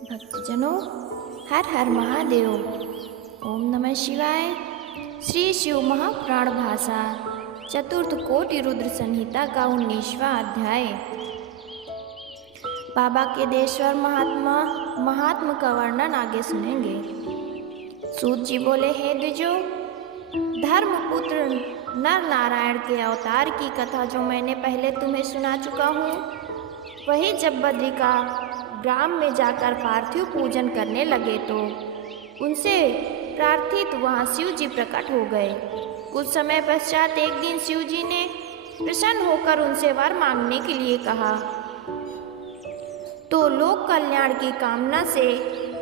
भक्तजनों, हर हर महादेव। ओम नमः शिवाय। श्री शिव महापुराण भाषा चतुर्थ कोटि रुद्र संहिता का 19वां अध्याय। बाबा केदेश्वर महात्मा का वर्णन आगे सुनेंगे। सूत जी बोले, हे द्विजो, धर्मपुत्र नर नारायण के अवतार की कथा जो मैंने पहले तुम्हें सुना चुका हूँ, वही जब बद्रिका ग्राम में जाकर पार्थिव पूजन करने लगे तो उनसे प्रार्थित वहाँ शिव जी प्रकट हो गए। कुछ समय पश्चात एक दिन शिव जी ने प्रसन्न होकर उनसे वर मांगने के लिए कहा, तो लोक कल्याण की कामना से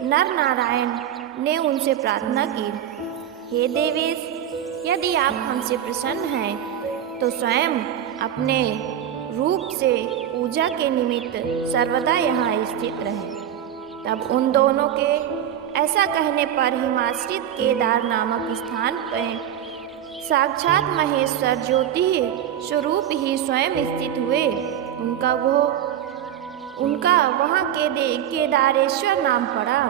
नर नारायण ने उनसे प्रार्थना की, हे देवेश, यदि आप हमसे प्रसन्न हैं तो स्वयं अपने रूप से पूजा के निमित्त सर्वदा यहाँ स्थित रहे। तब उन दोनों के ऐसा कहने पर हिमाश्रित केदार नामक स्थान पर साक्षात महेश्वर ज्योति स्वरूप ही स्वयं स्थित हुए। उनका वहाँ केदारेश्वर नाम पड़ा।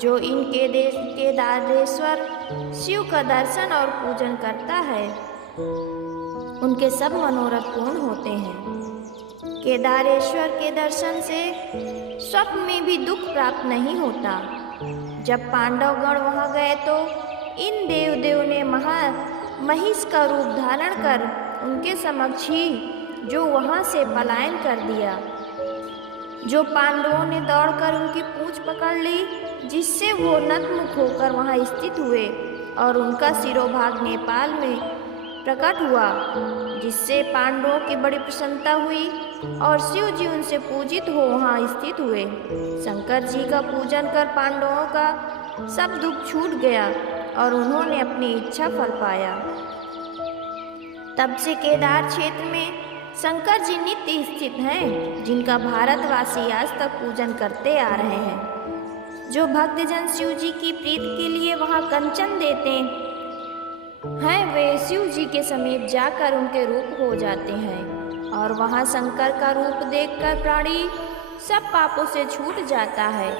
जो इन केदारेश्वर शिव का दर्शन और पूजन करता है, उनके सब मनोरथ पूर्ण होते हैं। केदारेश्वर के दर्शन से स्वप्न में भी दुख प्राप्त नहीं होता। जब पांडवगण वहां गए तो इन देव ने महिष का रूप धारण कर उनके समक्ष ही जो वहां से पलायन कर दिया। जो पांडवों ने दौड़कर उनकी पूंछ पकड़ ली, जिससे वो नतमुख होकर वहां स्थित हुए और उनका सिरोभाग नेपाल में प्रकट हुआ, जिससे पांडवों की बड़ी प्रसन्नता हुई और शिव जी उनसे पूजित हो वहाँ स्थित हुए। शंकर जी का पूजन कर पांडवों का सब दुख छूट गया और उन्होंने अपनी इच्छा फल पाया। तब से केदार क्षेत्र में शंकर जी नित्य स्थित हैं, जिनका भारतवासी आज तक पूजन करते आ रहे हैं। जो भक्तजन शिव जी की प्रीति के लिए वहाँ कंचन देते हैं, वे शिव जी के समीप जाकर उनके रूप हो जाते हैं और वहाँ शंकर का रूप देखकर प्राणी सब पापों से छूट जाता है।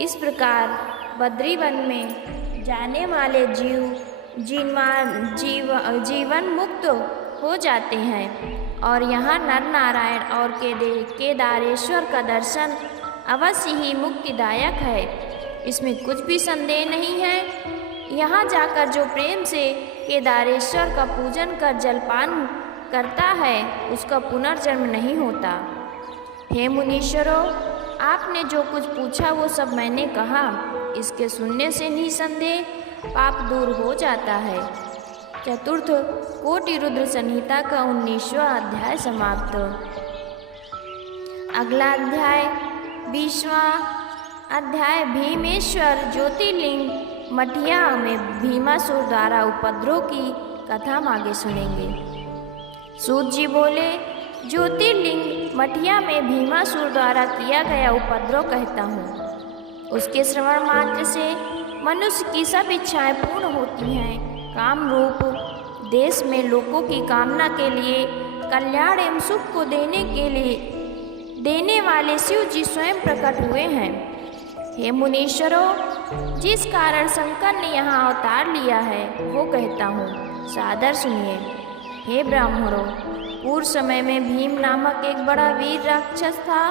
इस प्रकार बद्रीवन में जाने वाले जीवन मुक्त हो जाते हैं और यहाँ नर नारायण और केदारेश्वर का दर्शन अवश्य ही मुक्तिदायक है, इसमें कुछ भी संदेह नहीं है। यहाँ जाकर जो प्रेम से केदारेश्वर का पूजन कर जलपान करता है, उसका पुनर्जन्म नहीं होता। हे मुनीश्वरों, आपने जो कुछ पूछा वो सब मैंने कहा। इसके सुनने से निसंदेह पाप दूर हो जाता है। चतुर्थ कोटि रुद्र संहिता का 19वां अध्याय समाप्त। अगला अध्याय 20वां अध्याय भीमेश्वर ज्योतिर्लिंग मठिया में भीमासुर द्वारा उपद्रव की कथा हम आगे सुनेंगे। सूत जी बोले, ज्योतिर्लिंग मठिया में भीमासुर द्वारा किया गया उपद्रव कहता हूँ। उसके श्रवण मात्र से मनुष्य की सब इच्छाएं पूर्ण होती हैं। काम रूप देश में लोगों की कामना के लिए कल्याण एवं सुख को देने वाले शिव जी स्वयं प्रकट हुए हैं। हे मुनीश्वरों, जिस कारण शंकर ने यहाँ अवतार लिया है वो कहता हूँ, सादर सुनिए। हे ब्राह्मणों, पूर्व समय में भीम नामक एक बड़ा वीर राक्षस था,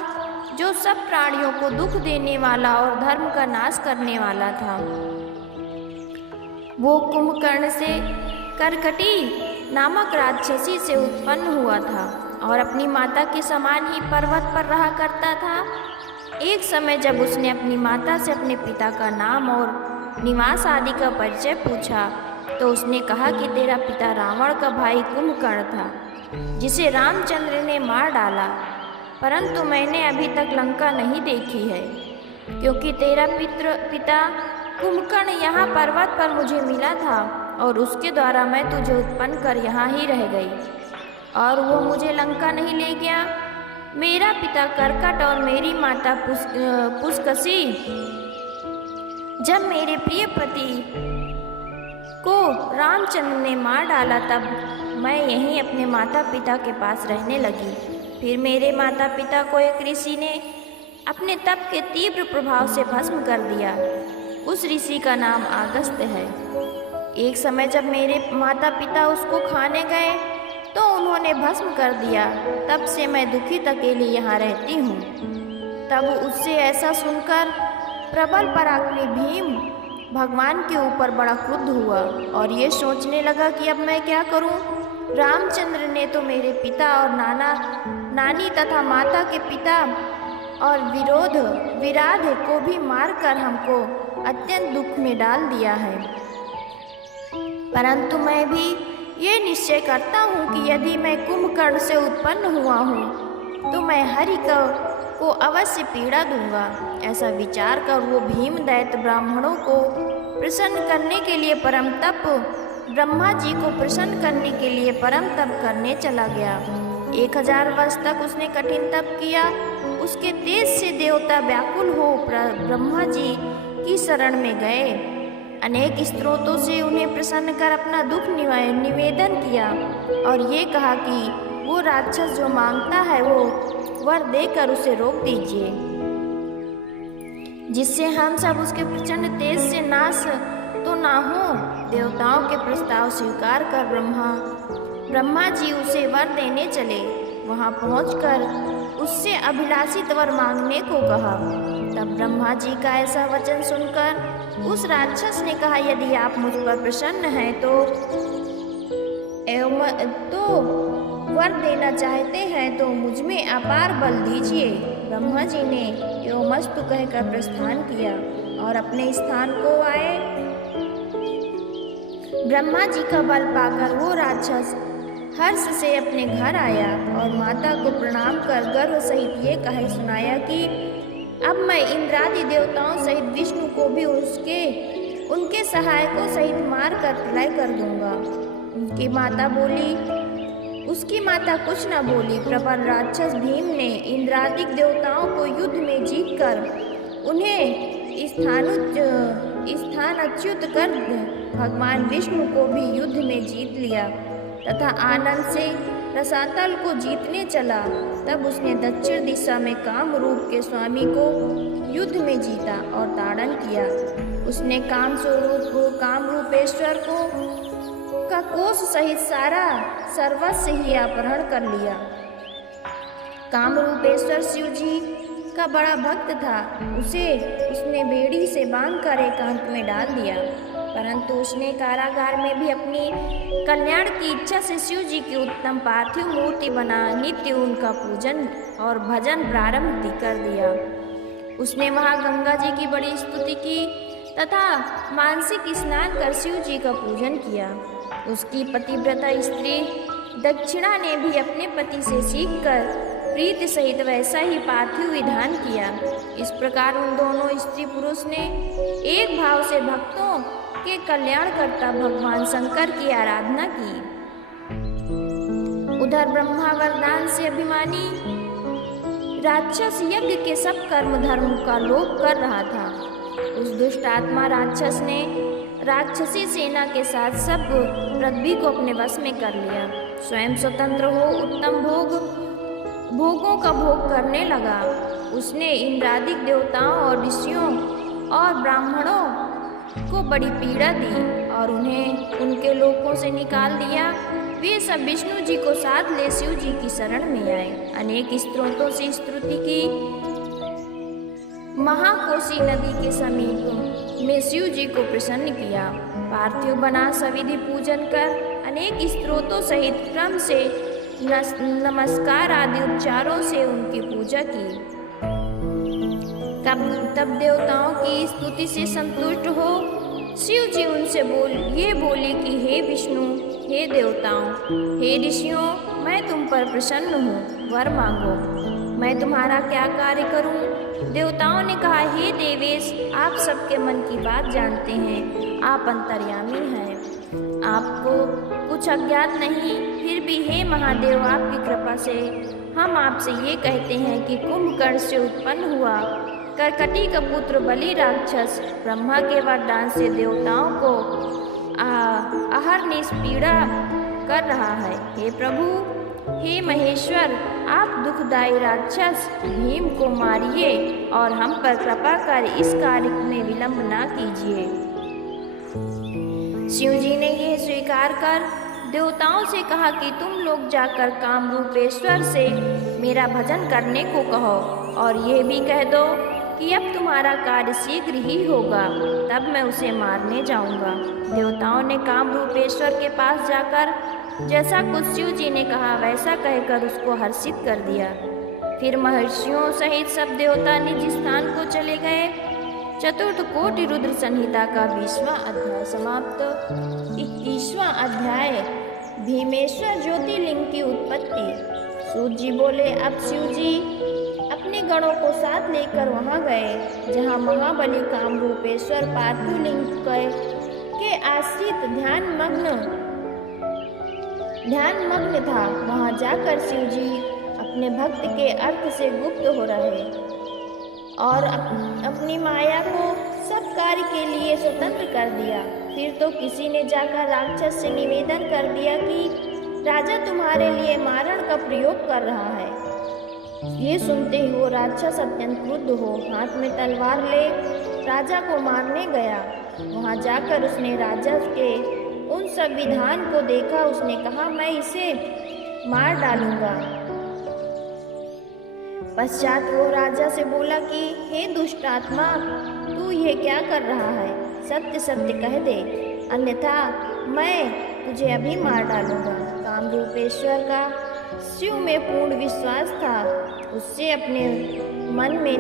जो सब प्राणियों को दुख देने वाला और धर्म का नाश करने वाला था। वो कुंभकर्ण से करकटी नामक राक्षसी से उत्पन्न हुआ था और अपनी माता के समान ही पर्वत पर रहा करता था। एक समय जब उसने अपनी माता से अपने पिता का नाम और निवास आदि का परिचय पूछा, तो उसने कहा कि तेरा पिता रावण का भाई कुंभकर्ण था, जिसे रामचंद्र ने मार डाला, परंतु मैंने अभी तक लंका नहीं देखी है, क्योंकि तेरा पिता कुंभकर्ण यहाँ पर्वत पर मुझे मिला था और उसके द्वारा मैं तुझे उत्पन्न कर यहाँ ही रह गई और वो मुझे लंका नहीं ले गया। मेरा पिता करकट और मेरी माता पुष्कसी जब मेरे प्रिय पति को रामचंद्र ने मार डाला, तब मैं यहीं अपने माता पिता के पास रहने लगी। फिर मेरे माता पिता को एक ऋषि ने अपने तप के तीव्र प्रभाव से भस्म कर दिया। उस ऋषि का नाम आगस्त्य है। एक समय जब मेरे माता पिता उसको खाने गए तो उन्होंने भस्म कर दिया। तब से मैं दुखित अकेली यहाँ रहती हूँ। तब उससे ऐसा सुनकर प्रबल पराक्रमी भीम भगवान के ऊपर बड़ा क्रुद्ध हुआ और ये सोचने लगा कि अब मैं क्या करूँ। रामचंद्र ने तो मेरे पिता और नानी तथा माता के पिता और विराध को भी मारकर हमको अत्यंत दुख में डाल दिया है। परंतु मैं भी ये निश्चय करता हूँ कि यदि मैं कुंभकर्ण से उत्पन्न हुआ हूँ तो मैं हरि को अवश्य पीड़ा दूंगा। ऐसा विचार कर वो भीम दैत्य ब्राह्मणों को प्रसन्न करने के लिए परम तप ब्रह्मा जी को प्रसन्न करने के लिए परम तप करने चला गया। 1000 वर्ष तक उसने कठिन तप किया। उसके तेज से देवता व्याकुल हो ब्रह्मा जी की शरण में गए। अनेक स्त्रोतों से उन्हें प्रसन्न कर अपना दुख निवेदन किया और ये कहा कि वो राक्षस जो मांगता है वो वर देकर उसे रोक दीजिए, जिससे हम सब उसके प्रचंड तेज से नाश तो ना हो। देवताओं के प्रस्ताव स्वीकार कर ब्रह्मा जी उसे वर देने चले। वहां पहुंचकर उससे अभिलाषित वर मांगने को कहा। तब ब्रह्मा जी का ऐसा वचन सुनकर उस राक्षस ने कहा, यदि आप मुझ पर प्रसन्न हैं तो वर देना चाहते हैं तो मुझ में अपार बल दीजिए। ब्रह्मा जी ने एवमस्तु कहकर प्रस्थान किया और अपने स्थान को आए। ब्रह्मा जी का बल पाकर वो राक्षस हर्ष से अपने घर आया और माता को प्रणाम कर गर्व सहित ये कहे सुनाया कि अब मैं इंद्रादि देवताओं सहित विष्णु को भी उनके सहायकों सहित मार कर प्रलय कर दूंगा। उसकी माता कुछ न बोली। प्रबल राक्षस भीम ने इंद्रादिक देवताओं को युद्ध में जीतकर उन्हें स्थानच्युत कर भगवान विष्णु को भी युद्ध में जीत लिया तथा आनंद से रसातल को जीतने चला। तब उसने दक्षिण दिशा में कामरूप के स्वामी को युद्ध में जीता और ताड़न किया। उसने कामरूपेश्वर का कोष सहित सारा सर्वस्व ही अपहरण कर लिया। कामरूपेश्वर शिव जी का बड़ा भक्त था। उसने बेड़ी से बांधकर एकांत में डाल दिया, परंतु उसने कारागार में भी अपनी कल्याण की इच्छा से शिव जी की उत्तम पार्थिव मूर्ति बना नित्य उनका पूजन और भजन प्रारंभ कर दिया। उसने वहां गंगा जी की बड़ी स्तुति की तथा मानसिक स्नान कर शिव जी का पूजन किया। उसकी पतिव्रता स्त्री दक्षिणा ने भी अपने पति से सीखकर प्रीति सहित वैसा ही पार्थिव विधान किया। इस प्रकार उन दोनों स्त्री पुरुष ने एक भाव से भक्तों के कल्याण करता भगवान शंकर की आराधना की। उधर ब्रह्मा वरदान से अभिमानी राक्षस यज्ञ के सब कर्म धर्म का लोप कर रहा था। उस दुष्ट आत्मा राक्षस ने राक्षसी सेना के साथ सब पृथ्वी को अपने वश में कर लिया। स्वयं स्वतंत्र हो उत्तम भोगों का भोग करने लगा। उसने इंद्रादिक देवताओं और ऋषियों और ब्राह्मणों को बड़ी पीड़ा दी और उन्हें उनके लोकों से निकाल दिया। वे सब विष्णु जी को साथ ले शिव जी की शरण में आए। अनेक स्त्रोतों से स्तुति की। महाकोशी नदी के समीप में शिव जी को प्रसन्न किया। पार्थिव बना सविधि पूजन कर अनेक स्त्रोतों सहित क्रम से नमस्कार आदि उपचारों से उनकी पूजा की। तब देवताओं की स्तुति से संतुष्ट हो शिव जी उनसे बोले कि हे विष्णु, हे देवताओं, हे ऋषियों, मैं तुम पर प्रसन्न हूँ, वर मांगो, मैं तुम्हारा क्या कार्य करूँ। देवताओं ने कहा, हे देवेश, आप सबके मन की बात जानते हैं, आप अंतर्यामी हैं, आपको कुछ अज्ञात नहीं। फिर भी हे महादेव, आपकी कृपा से हम आपसे ये कहते हैं कि कुंभकर्ण से उत्पन्न हुआ करकटी का पुत्र बलि राक्षस ब्रह्मा के वरदान से देवताओं को अहरनिश पीड़ा कर रहा है। हे प्रभु, हे महेश्वर, आप दुखदाई राक्षस भीम को मारिए और हम पर कृपा कर इस कार्य में विलंब ना कीजिए। शिव जी ने यह स्वीकार कर देवताओं से कहा कि तुम लोग जाकर कामरूपेश्वर से मेरा भजन करने को कहो और ये भी कह दो कि अब तुम्हारा कार्य शीघ्र ही होगा, तब मैं उसे मारने जाऊंगा। देवताओं ने कामरूपेश्वर के पास जाकर जैसा कुछ शिव जी ने कहा वैसा कहकर उसको हर्षित कर दिया। फिर महर्षियों सहित सब देवता निज स्थान को चले गए। चतुर्थ कोटि रुद्र संहिता का 20वां अध्याय समाप्त। 21वां अध्याय भीमेश्वर ज्योतिर्लिंग की उत्पत्ति। सूत जी बोले, अब शिव जी अपने गणों को साथ लेकर वहां गए जहां महाबली कामरूपेश्वर पार्थुलिंग के आश्रित ध्यान मग्न था। वहां जाकर शिव जी अपने भक्त के अर्थ से गुप्त हो रहे और अपनी माया को सब कार्य के लिए स्वतंत्र कर दिया। फिर तो किसी ने जाकर राक्षस से निवेदन कर दिया कि राजा तुम्हारे लिए मारण का प्रयोग कर रहा है। ये सुनते ही वो राक्षस अत्यंत क्रुद्ध हो हाथ में तलवार ले राजा को मारने गया। वहां जाकर उसने राजा के उन सब विधान को देखा। उसने कहा, मैं इसे मार डालूंगा। पश्चात वो राजा से बोला कि हे दुष्ट आत्मा, तू ये क्या कर रहा है? सत्य सत्य कह दे, अन्यथा मैं तुझे अभी मार डालूंगा। कामरूपेश्वर का शिव में पूर्ण विश्वास था। उससे अपने मन में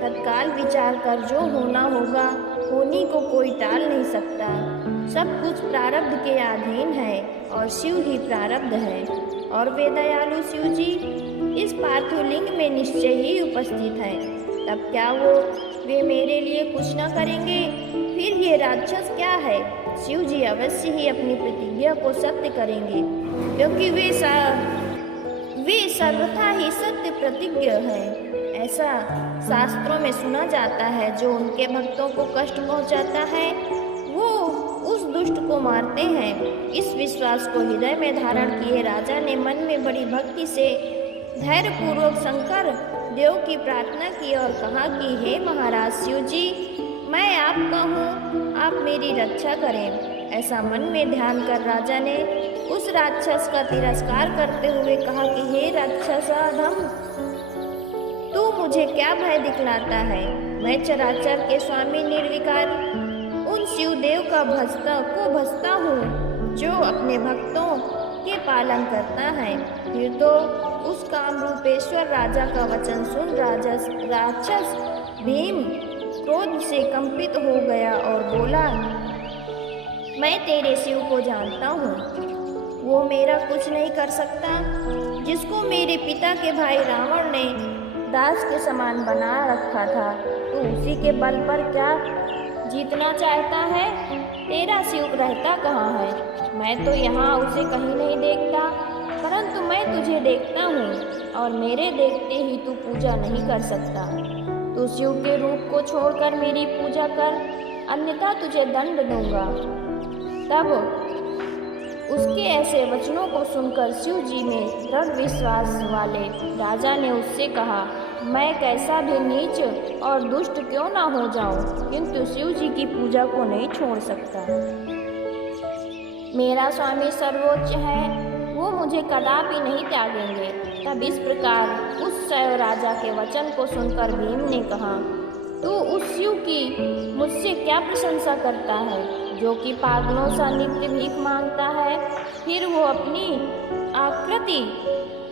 तत्काल विचार कर जो होना होगा होनी को कोई टाल नहीं सकता। सब कुछ प्रारब्ध के अधीन है और शिव ही प्रारब्ध है। और वे दयालु शिव जी इस पार्थुलिंग में निश्चय ही उपस्थित है, तब क्या वे मेरे लिए कुछ न करेंगे? फिर ये राक्षस क्या है? शिव जी अवश्य ही अपनी प्रतिज्ञा को सत्य करेंगे, क्योंकि वे सर्वथा ही सत्य प्रतिज्ञ है। ऐसा शास्त्रों में सुना जाता है, जो उनके भक्तों को कष्ट पहुंचाता है वो उस दुष्ट को मारते हैं। इस विश्वास को हृदय में धारण किए राजा ने मन में बड़ी भक्ति से धैर्यपूर्वक शंकर देव की प्रार्थना की और कहा कि हे महाराज शिव जी, मैं आपका हूँ, आप मेरी रक्षा करें। ऐसा मन में ध्यान कर राजा ने उस राक्षस का तिरस्कार करते हुए कहा कि हे राक्षसाधम, तू मुझे क्या भय दिखलाता है? मैं चराचर के स्वामी निर्विकार उन शिवदेव का भजता हूँ जो अपने भक्तों के पालन करता है। फिर तो उस कामरूपेश्वर राजा का वचन सुन राक्षस भीम क्रोध से कंपित हो गया और बोला, मैं तेरे शिव को जानता हूँ, वो मेरा कुछ नहीं कर सकता। जिसको मेरे पिता के भाई रावण ने दास के समान बना रखा था, तो उसी के बल पर क्या जीतना चाहता है? तेरा शिव रहता कहाँ है? मैं तो यहाँ उसे कहीं नहीं देखता, परंतु मैं तुझे देखता हूँ और मेरे देखते ही तू पूजा नहीं कर सकता। तू शिव के रूप को छोड़कर मेरी पूजा कर, अन्यथा तुझे दंड दूंगा। तब उसके ऐसे वचनों को सुनकर शिव जी में दृढ़ विश्वास वाले राजा ने उससे कहा, मैं कैसा भी नीच और दुष्ट क्यों ना हो जाऊं, किंतु शिव जी की पूजा को नहीं छोड़ सकता। मेरा स्वामी सर्वोच्च है, वो मुझे कदापि नहीं त्यागेंगे। तब इस प्रकार उस शैव राजा के वचन को सुनकर भीम ने कहा, तू उस शिव की मुझसे क्या प्रशंसा करता है, जो कि पागलों सा नित्य भीख मांगता है? फिर वो अपनी आकृति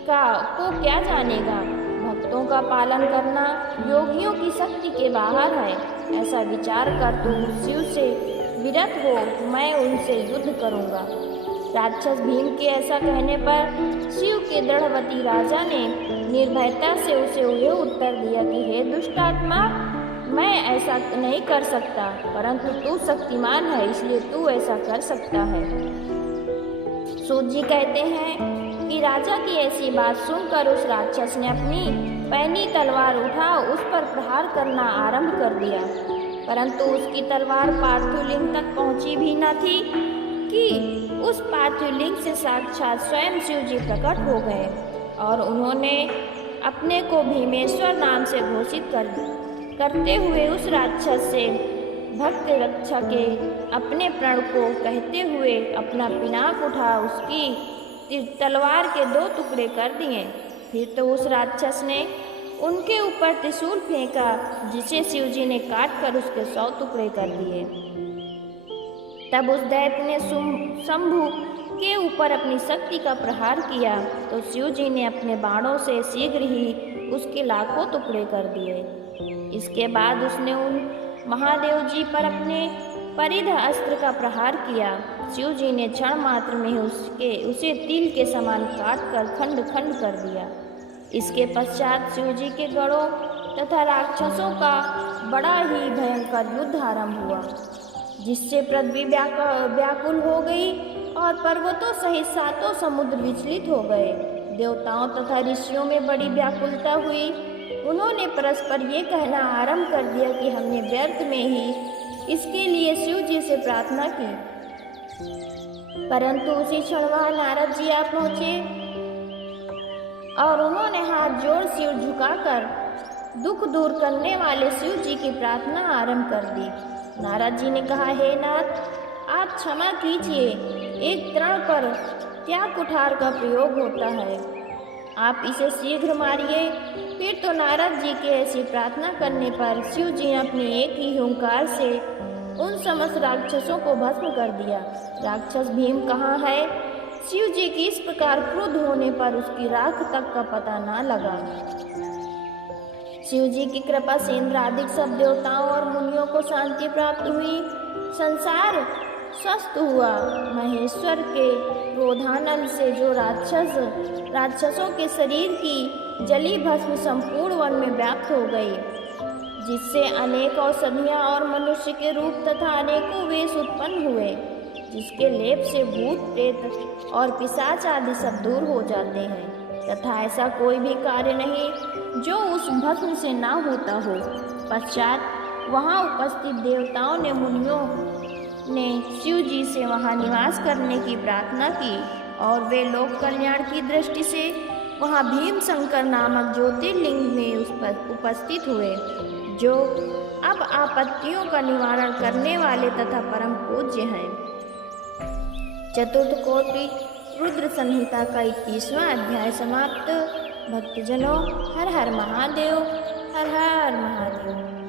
को क्या जानेगा? भक्तों का पालन करना योगियों की शक्ति के बाहर है। ऐसा विचार कर तू शिव से विरत हो, मैं उनसे युद्ध करूंगा। राक्षस भीम के ऐसा कहने पर शिव के दृढ़वती राजा ने निर्भयता से उसे यह उत्तर दिया कि हे दुष्टात्मा, मैं ऐसा नहीं कर सकता, परंतु तू शक्तिमान है, इसलिए तू ऐसा कर सकता है। सूत जी कहते हैं कि राजा की ऐसी बात सुनकर उस राक्षस ने अपनी पैनी तलवार उठा उस पर प्रहार करना आरंभ कर दिया, परंतु उसकी तलवार पार्थुलिंग तक पहुंची भी न थी कि उस पार्थिव लिंग से साक्षात स्वयं शिव जी प्रकट हो गए और उन्होंने अपने को भीमेश्वर नाम से घोषित करते हुए उस राक्षस से भक्त रक्षा के अपने प्रण को कहते हुए अपना पिनाक उठा उसकी तलवार के 2 टुकड़े कर दिए। फिर तो उस राक्षस ने उनके ऊपर त्रिशूल फेंका, जिसे शिवजी ने काट कर उसके 100 टुकड़े कर दिए। तब उस दैत्य ने शंभु के ऊपर अपनी शक्ति का प्रहार किया तो शिवजी ने अपने बाणों से शीघ्र ही उसके लाखों टुकड़े कर दिए। इसके बाद उसने उन महादेव जी पर अपने परिध अस्त्र का प्रहार किया। शिवजी ने क्षण मात्र में उसे तिल के समान काट कर खंड खंड कर दिया। इसके पश्चात शिवजी के गणों तथा राक्षसों का बड़ा ही भयंकर युद्ध आरंभ हुआ, जिससे पृथ्वी व्याकुल हो गई और पर्वतों सहित 7 समुद्र विचलित हो गए। देवताओं तथा ऋषियों में बड़ी व्याकुलता हुई। उन्होंने परस्पर ये कहना आरंभ कर दिया कि हमने व्यर्थ में ही इसके लिए शिव जी से प्रार्थना की। परंतु उसी क्षण वहाँ नारद जी आ पहुँचे और उन्होंने हाथ जोड़ सिर झुकाकर दुख दूर करने वाले शिव जी की प्रार्थना आरंभ कर दी। नारद जी ने कहा, हे नाथ, आप क्षमा कीजिए, एक तृण पर क्या कुठार का प्रयोग होता है, आप इसे शीघ्र मारिए। फिर तो नारद जी के ऐसी प्रार्थना करने पर शिव जी ने अपने एक ही हुंकार से उन समस्त राक्षसों को भस्म कर दिया। राक्षस भीम कहाँ है? शिव जी की इस प्रकार क्रुद्ध होने पर उसकी राख तक का पता न लगा। शिव जी की कृपा से इंद्रादिक सब देवताओं और मुनियों को शांति प्राप्त हुई, संसार स्वस्थ हुआ। महेश्वर के क्रोधानल से जो राक्षसों के शरीर की जली भस्म संपूर्ण वन में व्याप्त हो गई, जिससे अनेक औषधियाँ और मनुष्य के रूप तथा अनेकों वेश उत्पन्न हुए, जिसके लेप से भूत प्रेत और पिशाच आदि सब दूर हो जाते हैं, तथा ऐसा कोई भी कार्य नहीं जो उस भस्म से ना होता हो। पश्चात वहाँ उपस्थित देवताओं ने मुनियों ने शिव जी से वहाँ निवास करने की प्रार्थना की और वे लोक कल्याण की दृष्टि से वहाँ भीम शंकर नामक ज्योतिर्लिंग में उस पर उपस्थित हुए, जो अब आपत्तियों का निवारण करने वाले तथा परम पूज्य हैं। चतुर्थ कोटि रुद्र संहिता का 21वां अध्याय समाप्त। भक्तजनों, हर हर महादेव, हर हर महादेव।